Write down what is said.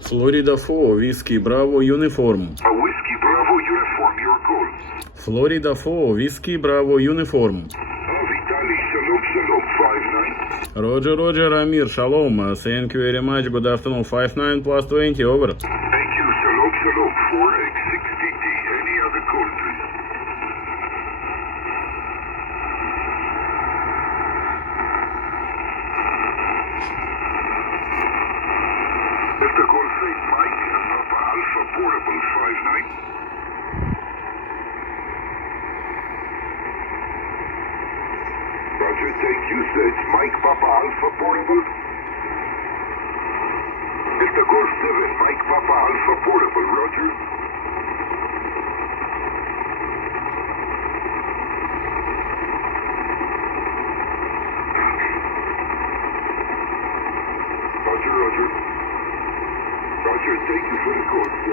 Florida 4, Whiskey Bravo Uniform. Whiskey Bravo uniform, your call. Florida 4, Whiskey Bravo Uniform. Vitaly, shalom, 5-9. Roger, Roger, Amir, Shalom. Thank you very much. Good afternoon. 5-9 plus 20, over. Thank you, shalom, 4X6DT. Any other call, please? Delta Golf 8, Mike, Papa Alpha Portable 5-9. Roger, thank you, sir. It's Mike, Papa Alpha Portable. Delta Golf 7, Mike, Papa Alpha Portable, Roger. Roger, Roger. Roger, thank you for the call.